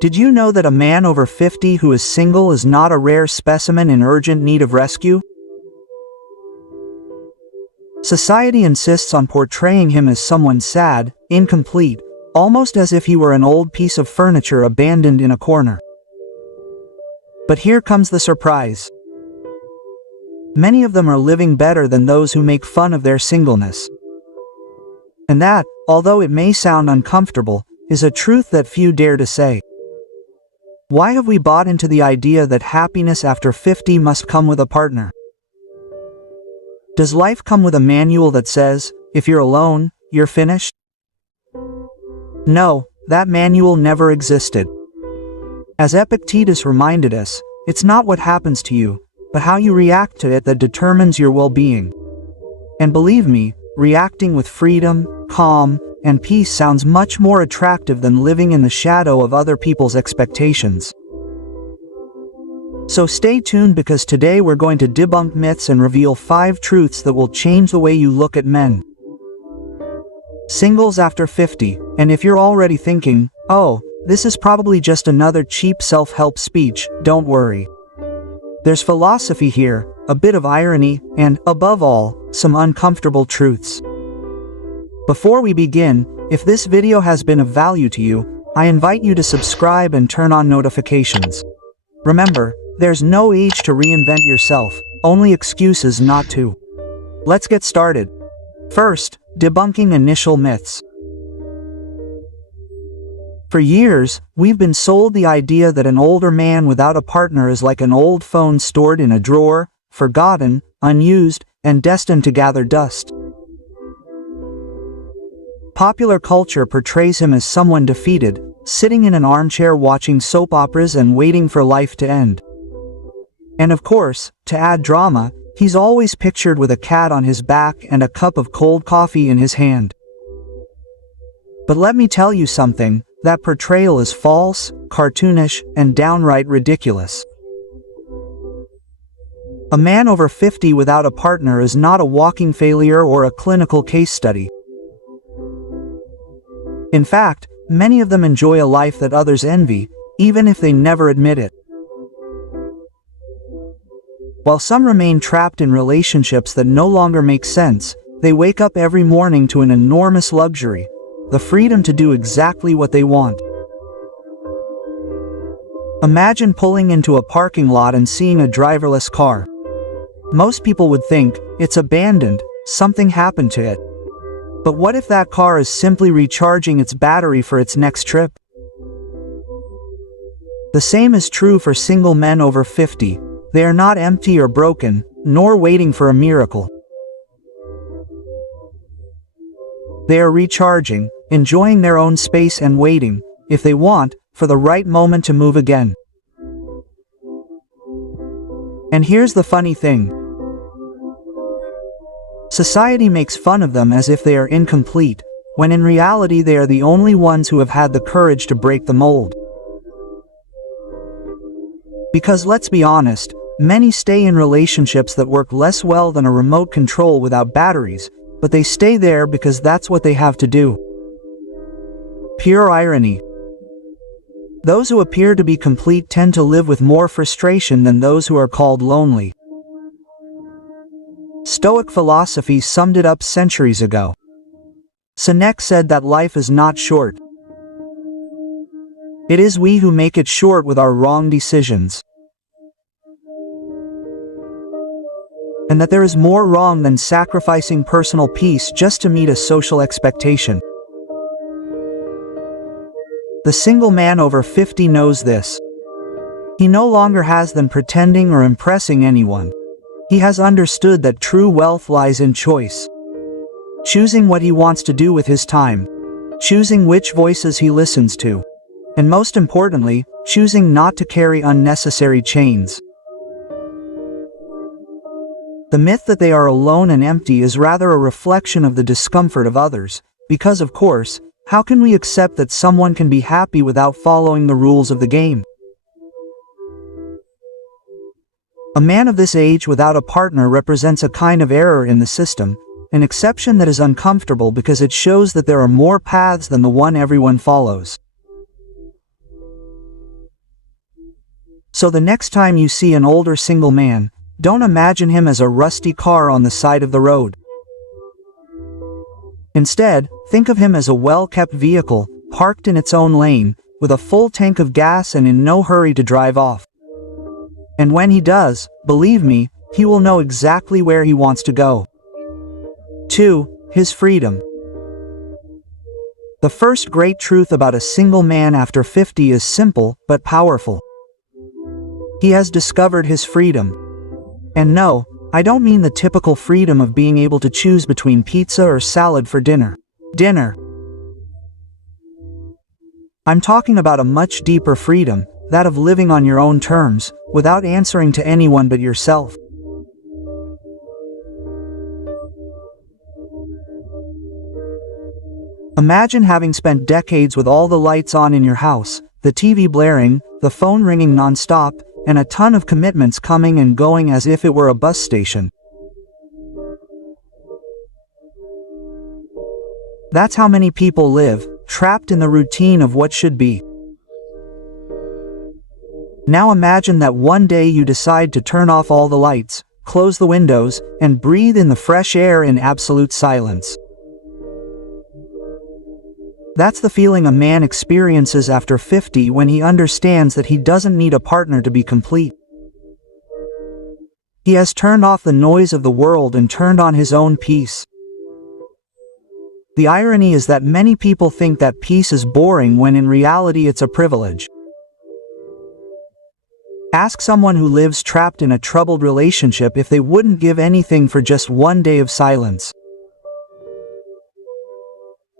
Did you know that a man over 50 who is single is not a rare specimen in urgent need of rescue? Society insists on portraying him as someone sad, incomplete, almost as if he were an old piece of furniture abandoned in a corner. But here comes the surprise. Many of them are living better than those who make fun of their singleness. And that, although it may sound uncomfortable, is a truth that few dare to say. Why have we bought into the idea that happiness after 50 must come with a partner? Does life come with a manual that says, if you're alone, you're finished? No, that manual never existed. As Epictetus reminded us, it's not what happens to you, but how you react to it that determines your well-being. And believe me, reacting with freedom, calm, and peace sounds much more attractive than living in the shadow of other people's expectations. So stay tuned, because today we're going to debunk myths and reveal 5 truths that will change the way you look at men. Singles after 50, and if you're already thinking, oh, this is probably just another cheap self-help speech, don't worry. There's philosophy here, a bit of irony, and, above all, some uncomfortable truths. Before we begin, if this video has been of value to you, I invite you to subscribe and turn on notifications. Remember, there's no age to reinvent yourself, only excuses not to. Let's get started. First, debunking initial myths. For years, we've been sold the idea that an older man without a partner is like an old phone stored in a drawer, forgotten, unused, and destined to gather dust. Popular culture portrays him as someone defeated, sitting in an armchair watching soap operas and waiting for life to end. And of course, to add drama, he's always pictured with a cat on his back and a cup of cold coffee in his hand. But let me tell you something, that portrayal is false, cartoonish, and downright ridiculous. A man over 50 without a partner is not a walking failure or a clinical case study. In fact, many of them enjoy a life that others envy, even if they never admit it. While some remain trapped in relationships that no longer make sense, they wake up every morning to an enormous luxury, the freedom to do exactly what they want. Imagine pulling into a parking lot and seeing a driverless car. Most people would think, it's abandoned, something happened to it. But what if that car is simply recharging its battery for its next trip? The same is true for single men over 50. They are not empty or broken, nor waiting for a miracle. They are recharging, enjoying their own space and waiting, if they want, for the right moment to move again. And here's the funny thing. Society makes fun of them as if they are incomplete, when in reality they are the only ones who have had the courage to break the mold. Because let's be honest, many stay in relationships that work less well than a remote control without batteries, but they stay there because that's what they have to do. Pure irony. Those who appear to be complete tend to live with more frustration than those who are called lonely. Stoic philosophy summed it up centuries ago. Seneca said that life is not short. It is we who make it short with our wrong decisions. And that there is more wrong than sacrificing personal peace just to meet a social expectation. The single man over 50 knows this. He no longer has them pretending or impressing anyone. He has understood that true wealth lies in choice. Choosing what he wants to do with his time. Choosing which voices he listens to. And most importantly, choosing not to carry unnecessary chains. The myth that they are alone and empty is rather a reflection of the discomfort of others, because of course, how can we accept that someone can be happy without following the rules of the game? A man of this age without a partner represents a kind of error in the system, an exception that is uncomfortable because it shows that there are more paths than the one everyone follows. So the next time you see an older single man, don't imagine him as a rusty car on the side of the road. Instead, think of him as a well-kept vehicle, parked in its own lane, with a full tank of gas and in no hurry to drive off. And when he does, believe me, he will know exactly where he wants to go. 2. His freedom. The first great truth about a single man after 50 is simple, but powerful. He has discovered his freedom. And no, I don't mean the typical freedom of being able to choose between pizza or salad for dinner. I'm talking about a much deeper freedom, that of living on your own terms, without answering to anyone but yourself. Imagine having spent decades with all the lights on in your house, the TV blaring, the phone ringing non-stop, and a ton of commitments coming and going as if it were a bus station. That's how many people live, trapped in the routine of what should be. Now imagine that one day you decide to turn off all the lights, close the windows, and breathe in the fresh air in absolute silence. That's the feeling a man experiences after 50 when he understands that he doesn't need a partner to be complete. He has turned off the noise of the world and turned on his own peace. The irony is that many people think that peace is boring when in reality it's a privilege. Ask someone who lives trapped in a troubled relationship if they wouldn't give anything for just one day of silence.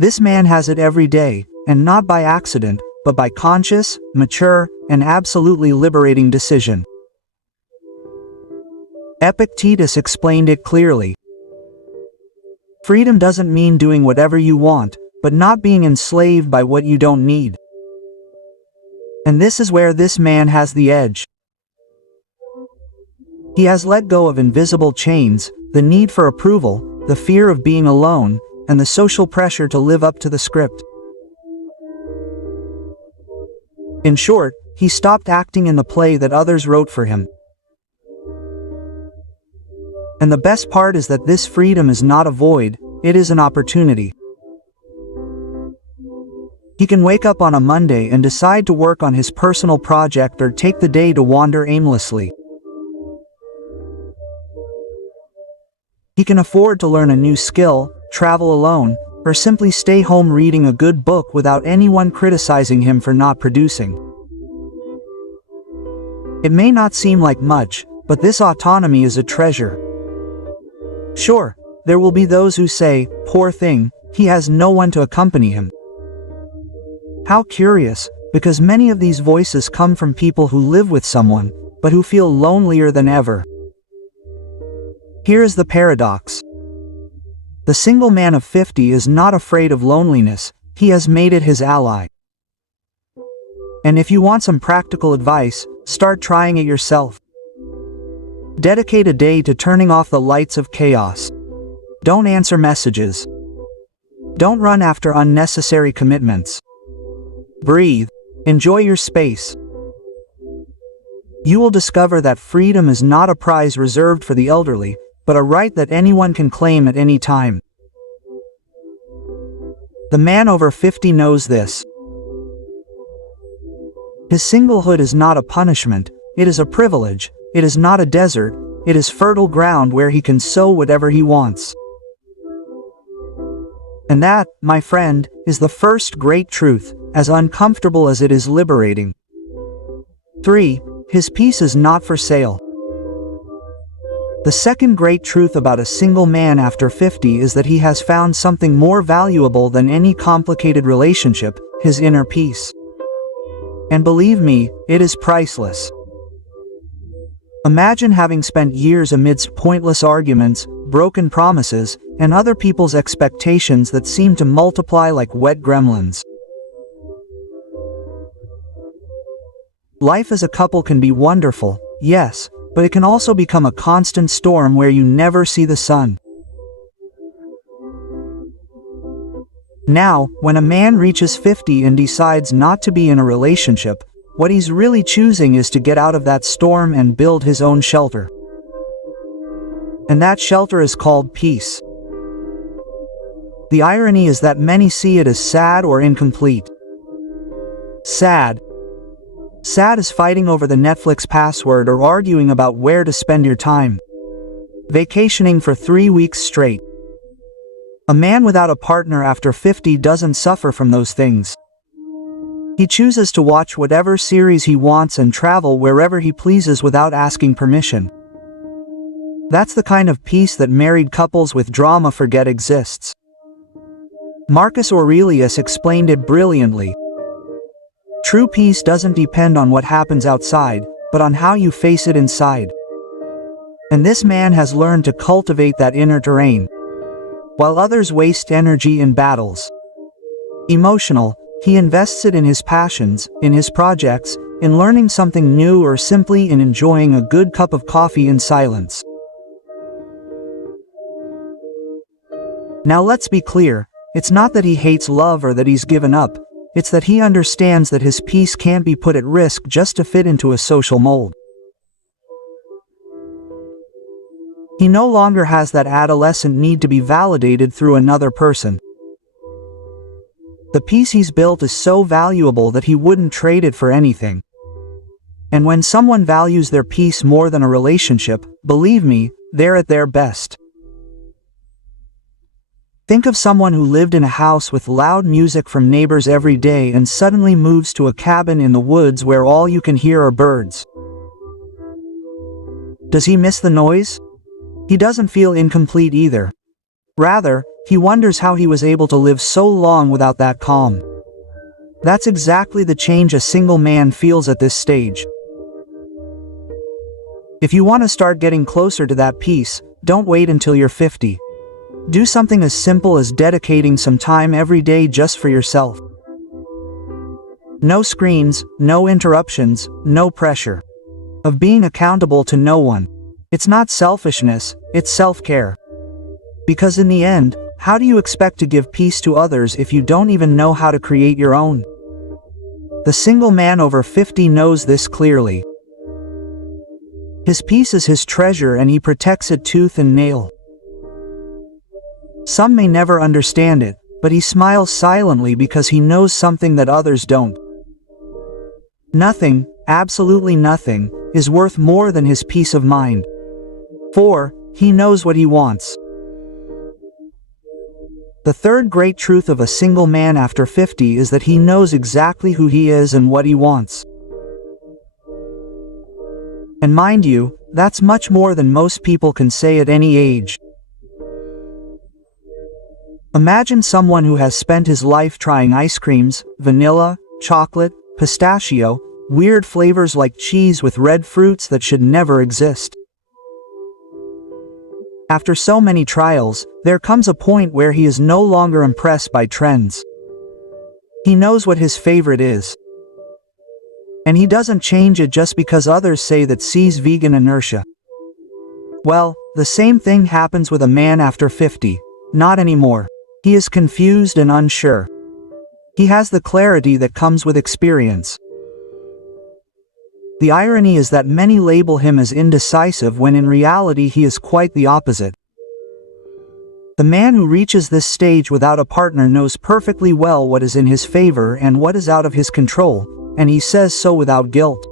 This man has it every day, and not by accident, but by conscious, mature, and absolutely liberating decision. Epictetus explained it clearly. Freedom doesn't mean doing whatever you want, but not being enslaved by what you don't need. And this is where this man has the edge. He has let go of invisible chains, the need for approval, the fear of being alone, and the social pressure to live up to the script. In short, he stopped acting in the play that others wrote for him. And the best part is that this freedom is not a void, it is an opportunity. He can wake up on a Monday and decide to work on his personal project or take the day to wander aimlessly. He can afford to learn a new skill, travel alone, or simply stay home reading a good book without anyone criticizing him for not producing. It may not seem like much, but this autonomy is a treasure. Sure, there will be those who say, "Poor thing, he has no one to accompany him." How curious, because many of these voices come from people who live with someone, but who feel lonelier than ever. Here is the paradox. The single man of 50 is not afraid of loneliness, he has made it his ally. And if you want some practical advice, start trying it yourself. Dedicate a day to turning off the lights of chaos. Don't answer messages. Don't run after unnecessary commitments. Breathe. Enjoy your space. You will discover that freedom is not a prize reserved for the elderly, but a right that anyone can claim at any time. The man over 50 knows this. His singlehood is not a punishment, it is a privilege, it is not a desert, it is fertile ground where he can sow whatever he wants. And that, my friend, is the first great truth, as uncomfortable as it is liberating. 3. His peace is not for sale. The second great truth about a single man after 50 is that he has found something more valuable than any complicated relationship, his inner peace. And believe me, it is priceless. Imagine having spent years amidst pointless arguments, broken promises, and other people's expectations that seem to multiply like wet gremlins. Life as a couple can be wonderful, yes, but it can also become a constant storm where you never see the sun. Now, when a man reaches 50 and decides not to be in a relationship, What he's really choosing is to get out of that storm and build his own shelter. And that shelter is called peace. The irony is that many see it as sad or incomplete. Sad. Sad is fighting over the Netflix password or arguing about where to spend your time. Vacationing for 3 weeks straight. A man without a partner after 50 doesn't suffer from those things. He chooses to watch whatever series he wants and travel wherever he pleases without asking permission. That's the kind of peace that married couples with drama forget exists. Marcus Aurelius explained it brilliantly. True peace doesn't depend on what happens outside, but on how you face it inside. And this man has learned to cultivate that inner terrain. While others waste energy in battles. Emotional, he invests it in his passions, in his projects, in learning something new, or simply in enjoying a good cup of coffee in silence. Now let's be clear, it's not that he hates love or that he's given up, it's that he understands that his peace can't be put at risk just to fit into a social mold. He no longer has that adolescent need to be validated through another person. The peace he's built is so valuable that he wouldn't trade it for anything. And when someone values their peace more than a relationship, believe me, they're at their best. Think of someone who lived in a house with loud music from neighbors every day and suddenly moves to a cabin in the woods where all you can hear are birds. Does he miss the noise? He doesn't feel incomplete either. Rather, he wonders how he was able to live so long without that calm. That's exactly the change a single man feels at this stage. If you want to start getting closer to that peace, don't wait until you're 50. Do something as simple as dedicating some time every day just for yourself. No screens, no interruptions, no pressure. Of being accountable to no one. It's not selfishness, it's self-care. Because in the end, how do you expect to give peace to others if you don't even know how to create your own? The single man over 50 knows this clearly. His peace is his treasure and he protects it tooth and nail. Some may never understand it, but he smiles silently because he knows something that others don't. Nothing, absolutely nothing, is worth more than his peace of mind. For, he knows what he wants. The third great truth of a single man after 50 is that he knows exactly who he is and what he wants. And mind you, that's much more than most people can say at any age. Imagine someone who has spent his life trying ice creams, vanilla, chocolate, pistachio, weird flavors like cheese with red fruits that should never exist. After so many trials, there comes a point where he is no longer impressed by trends. He knows what his favorite is. And he doesn't change it just because others say that sees vegan inertia. Well, the same thing happens with a man after 50. Not anymore. He is confused and unsure. He has the clarity that comes with experience. The irony is that many label him as indecisive when in reality he is quite the opposite. The man who reaches this stage without a partner knows perfectly well what is in his favor and what is out of his control, and he says so without guilt.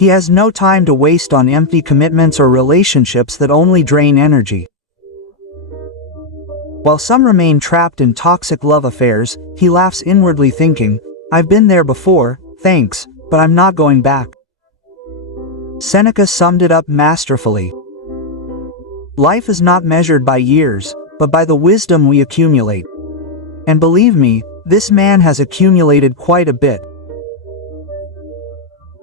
He has no time to waste on empty commitments or relationships that only drain energy. While some remain trapped in toxic love affairs, he laughs inwardly thinking, "I've been there before, thanks, but I'm not going back." Seneca summed it up masterfully. Life is not measured by years, but by the wisdom we accumulate. And believe me, this man has accumulated quite a bit.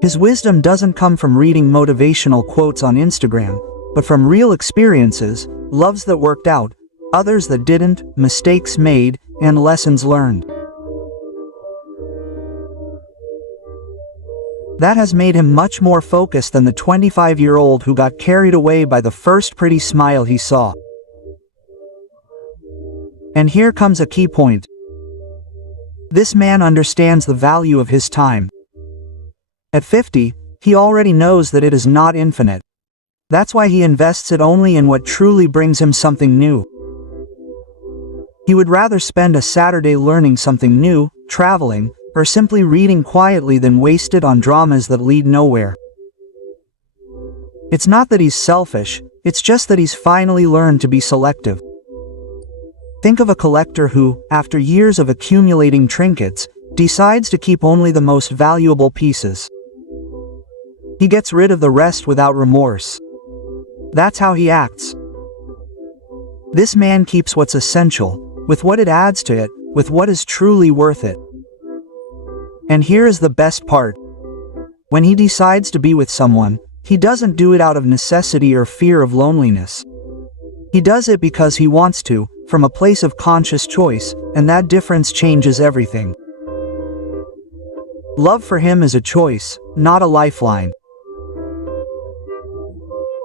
His wisdom doesn't come from reading motivational quotes on Instagram, but from real experiences, loves that worked out, others that didn't, mistakes made, and lessons learned. That has made him much more focused than the 25-year-old who got carried away by the first pretty smile he saw. And here comes a key point. This man understands the value of his time. At 50, he already knows that it is not infinite. That's why he invests it only in what truly brings him something new. He would rather spend a Saturday learning something new, traveling, or simply reading quietly than waste it on dramas that lead nowhere. It's not that he's selfish, it's just that he's finally learned to be selective. Think of a collector who, after years of accumulating trinkets, decides to keep only the most valuable pieces. He gets rid of the rest without remorse. That's how he acts. This man keeps what's essential, with what it adds to it, with what is truly worth it. And here is the best part. When he decides to be with someone, he doesn't do it out of necessity or fear of loneliness. He does it because he wants to, from a place of conscious choice, and that difference changes everything. Love for him is a choice, not a lifeline.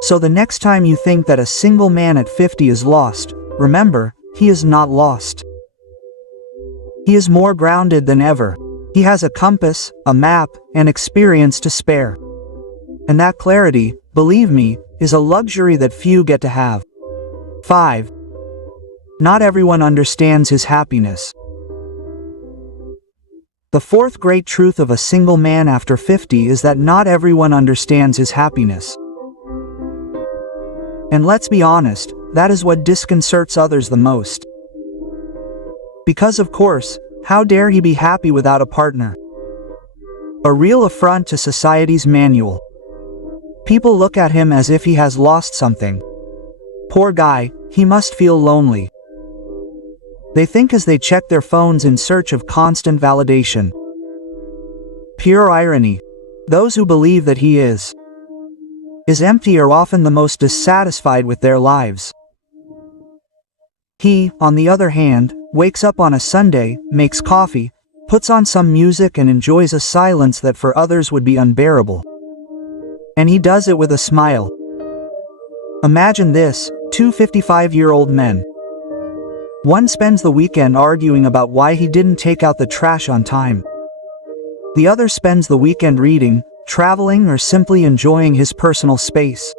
So the next time you think that a single man at 50 is lost, remember, he is not lost. He is more grounded than ever. He has a compass, a map, and experience to spare. And that clarity, believe me, is a luxury that few get to have. 5. Not everyone understands his happiness. The fourth great truth of a single man after 50 is that not everyone understands his happiness. And let's be honest, that is what disconcerts others the most. Because of course, how dare he be happy without a partner? A real affront to society's manual. People look at him as if he has lost something. Poor guy, he must feel lonely. They think as they check their phones in search of constant validation. Pure irony. Those who believe that he is empty are often the most dissatisfied with their lives. He, on the other hand, wakes up on a Sunday, makes coffee, puts on some music and enjoys a silence that for others would be unbearable. And he does it with a smile. Imagine this, two 55-year-old men. One spends the weekend arguing about why he didn't take out the trash on time. The other spends the weekend reading, traveling, or simply enjoying his personal space.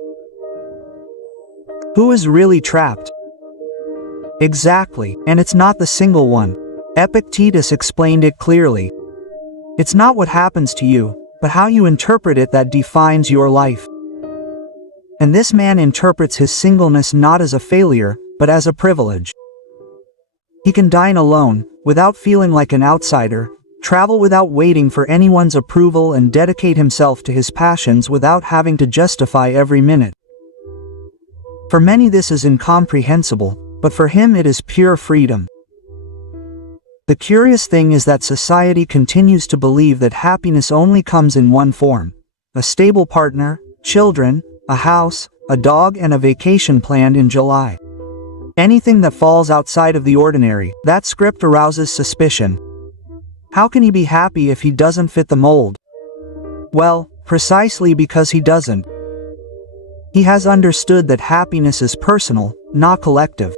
Who is really trapped? Exactly, and it's not the single one. Epictetus explained it clearly. It's not what happens to you, but how you interpret it that defines your life. And this man interprets his singleness not as a failure, but as a privilege. He can dine alone, without feeling like an outsider, travel without waiting for anyone's approval, and dedicate himself to his passions without having to justify every minute. For many this is incomprehensible, but for him it is pure freedom. The curious thing is that society continues to believe that happiness only comes in one form: a stable partner, children, a house, a dog, and a vacation planned in July. Anything that falls outside of the ordinary, that script arouses suspicion. How can he be happy if he doesn't fit the mold? Well, precisely because he doesn't. He has understood that happiness is personal, not collective.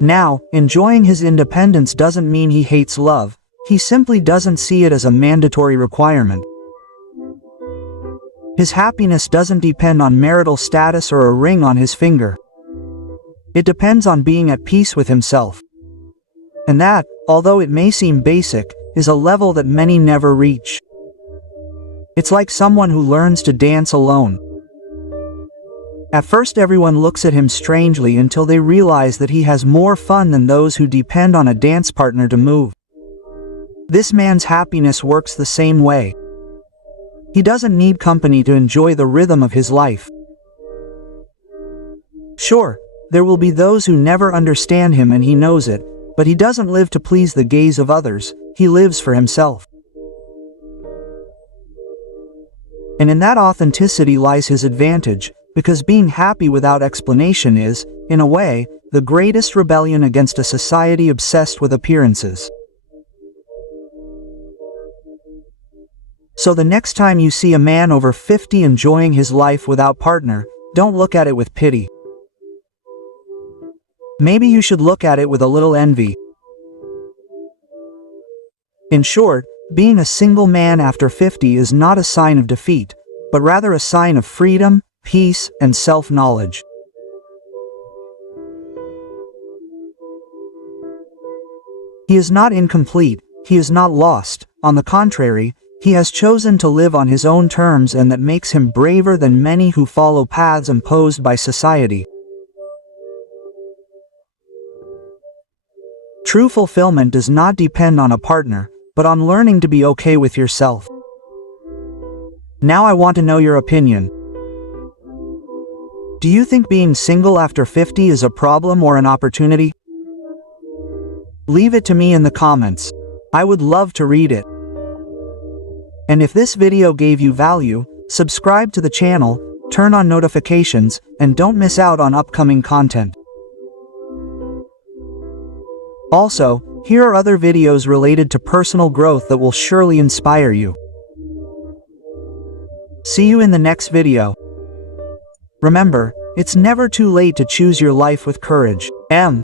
Now, enjoying his independence doesn't mean he hates love, he simply doesn't see it as a mandatory requirement. His happiness doesn't depend on marital status or a ring on his finger. It depends on being at peace with himself. And that, although it may seem basic, is a level that many never reach. It's like someone who learns to dance alone. At first everyone looks at him strangely until they realize that he has more fun than those who depend on a dance partner to move. This man's happiness works the same way. He doesn't need company to enjoy the rhythm of his life. Sure, there will be those who never understand him and he knows it, but he doesn't live to please the gaze of others, he lives for himself. And in that authenticity lies his advantage, because being happy without explanation is, in a way, the greatest rebellion against a society obsessed with appearances. So the next time you see a man over 50 enjoying his life without partner, don't look at it with pity. Maybe you should look at it with a little envy. In short, Being a single man after 50 is not a sign of defeat, but rather a sign of freedom, peace, and self-knowledge. He is not incomplete, he is not lost. On the contrary, he has chosen to live on his own terms, and that makes him braver than many who follow paths imposed by society. True fulfillment does not depend on a partner, but on learning to be okay with yourself. Now I want to know your opinion. Do you think being single after 50 is a problem or an opportunity? Leave it to me in the comments. I would love to read it. And if this video gave you value, subscribe to the channel, turn on notifications, and don't miss out on upcoming content. Also, here are other videos related to personal growth that will surely inspire you. See you in the next video. Remember, it's never too late to choose your life with courage.